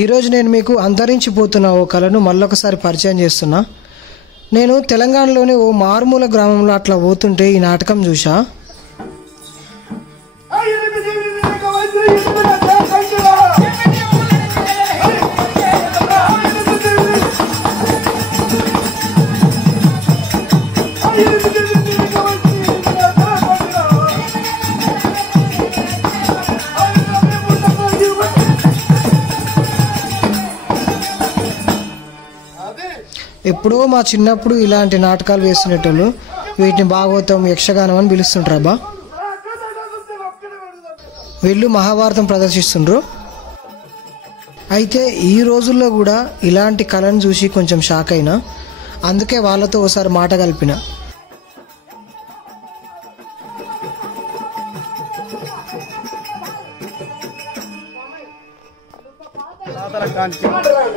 ఈరోజు నేను మీకు అంతరించిపోతున్న ఓ కళను మళ్ళొకసారి పరిచయం చేస్తున్నా. నేను తెలంగాణలోని ఓ మారుమూల గ్రామంలో అట్లా పోతుంటే ఈ నాటకం చూసా. ఎప్పుడో మా చిన్నప్పుడు ఇలాంటి నాటకాలు వేస్తున్నట్టు వీటిని భాగవతం, యక్షగానం అని పిలుస్తుంటారబ్బా. వీళ్ళు మహాభారతం ప్రదర్శిస్తుండ్రు. అయితే ఈ రోజుల్లో కూడా ఇలాంటి కళను చూసి కొంచెం షాక్ అయినా, అందుకే వాళ్ళతో ఒకసారి మాట కలిపిన.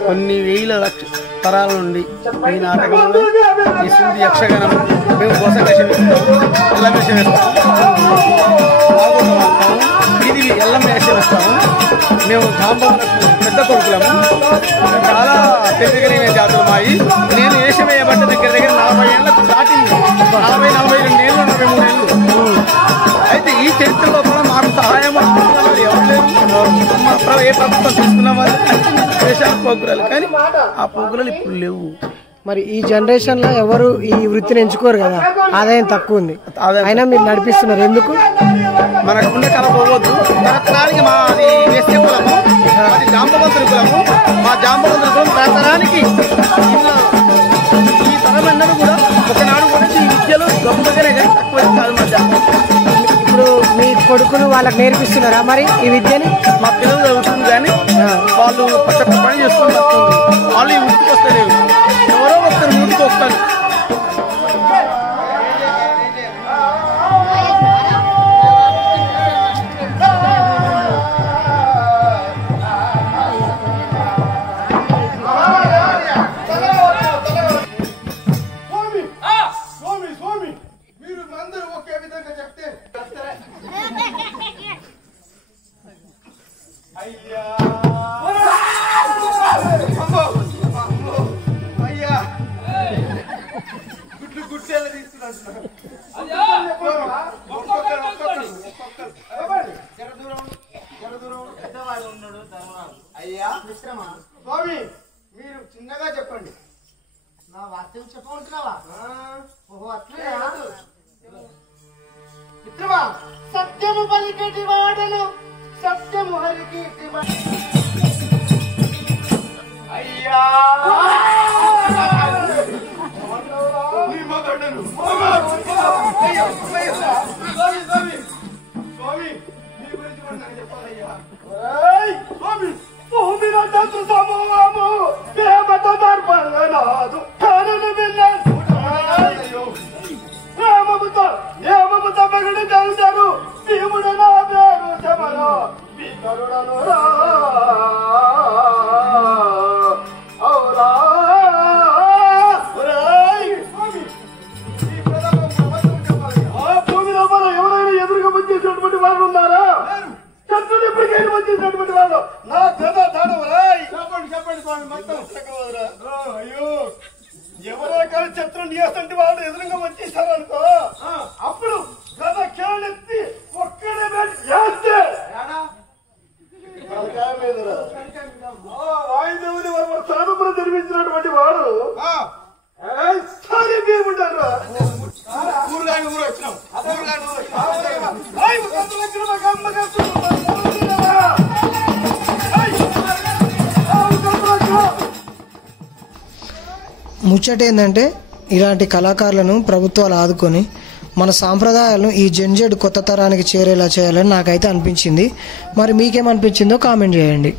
కొన్ని వేల తరాల నుండి ఈ నాటకంలో ఈ శివుడి యక్షగానం మేము కోసం వేషమిస్తాము, ఎల్లం వేషం వేస్తాము, ఇది ఎల్లం వేషం వేస్తాము. మేము జాంబవనకు పెద్ద కొడుకులము. చాలా తెలియగలిగిన జాతులు మాయి. నేను వేషం వేయబడ్డ దగ్గర 40 ఏళ్ళకు దాటింది. 40-42 ఏళ్ళు, 43 ఏళ్ళు. అయితే ఈ చరిత్రలో కూడా మాకు సహాయం ఎవరు లేరు. ఏ ప్రభుత్వం తీసుకున్న వాళ్ళు వేషాలు పోకురాలు, కానీ ఆ పోకురాలు ఇప్పుడు లేవు. మరి ఈ జనరేషన్లో ఎవరు ఈ వృత్తిని ఎంచుకోరు కదా, ఆదాయం తక్కువ ఉంది. అయినా మీరు నడిపిస్తున్నారు ఎందుకు? మనకున్న కళ పోవద్దు. తరతరానికి మాది వేసే కులము, మాది జాంబవంతుడి కులము. మా జాంబవంతుడి కులం తరతరానికి ఈ తరమందరూ కూడా ఒకనాడు కూడా ఈ విద్యలో గొప్పగానే కానీ తక్కువ కాదు. మా జాంబవంతుడు ఇప్పుడు మీ కొడుకులు వాళ్ళకి నేర్పిస్తున్నారా మరి ఈ విద్యని? మా పిల్లలు చదువుతుంది కానీ వాళ్ళు పని చేసుకుని వాళ్ళు ఈ వృత్తికి వస్తలేరు. ఎవరో ఒకరు ముందుకు వస్తారు. అయ్యా మిశ్రమా స్వామి, మీరు చిన్నగా చెప్పండి. నా వాక్యం చెప్పమంటున్నావా? ఓహో అట్లే మిత్రమా. సత్యము పలికటి వాడను, సత్యము హరికి. అయ్యా స్వామి, మీ గురించి కూడా నాకు చెప్పాలయ్యా. స్వామి, భూమిలో తంత్ర సమూహము ప్రేమతో దర్పణనాదు కానను విన్నాను. ప్రేమముతో పగడి తెలుసరు భీముడు నా పేరు శమను వికరుడను రా. భూమి లోపల ఎవరైనా ఎదురుగా వచ్చేసినటువంటి వాళ్ళు ఉన్నారా? చంద్రుడు ఎప్పటికైనా వచ్చేసినటువంటి వాళ్ళు నా గద దాడవరాయ్. చెప్పండి స్వామి, మొత్తం అయ్యో ఎవరో కానీ చంద్రుని చేస్తుంటే వాళ్ళు ఎదురుగా వచ్చేసారు అనుకో, అప్పుడు గద కేళెత్తి ఒక్కడే చేస్తే వాయుదేవుని స్థానంలో జన్మించినటువంటి వాడు ఉంటారు. ముచ్చట ఏంటంటే ఇలాంటి కళాకారులను ప్రభుత్వాలు ఆదుకొని మన సాంప్రదాయాలను ఈ జెన్జెడ్ కొత్త తరానికి చేరేలా చేయాలని నాకైతే అనిపించింది. మరి మీకేమనిపించిందో కామెంట్ చేయండి.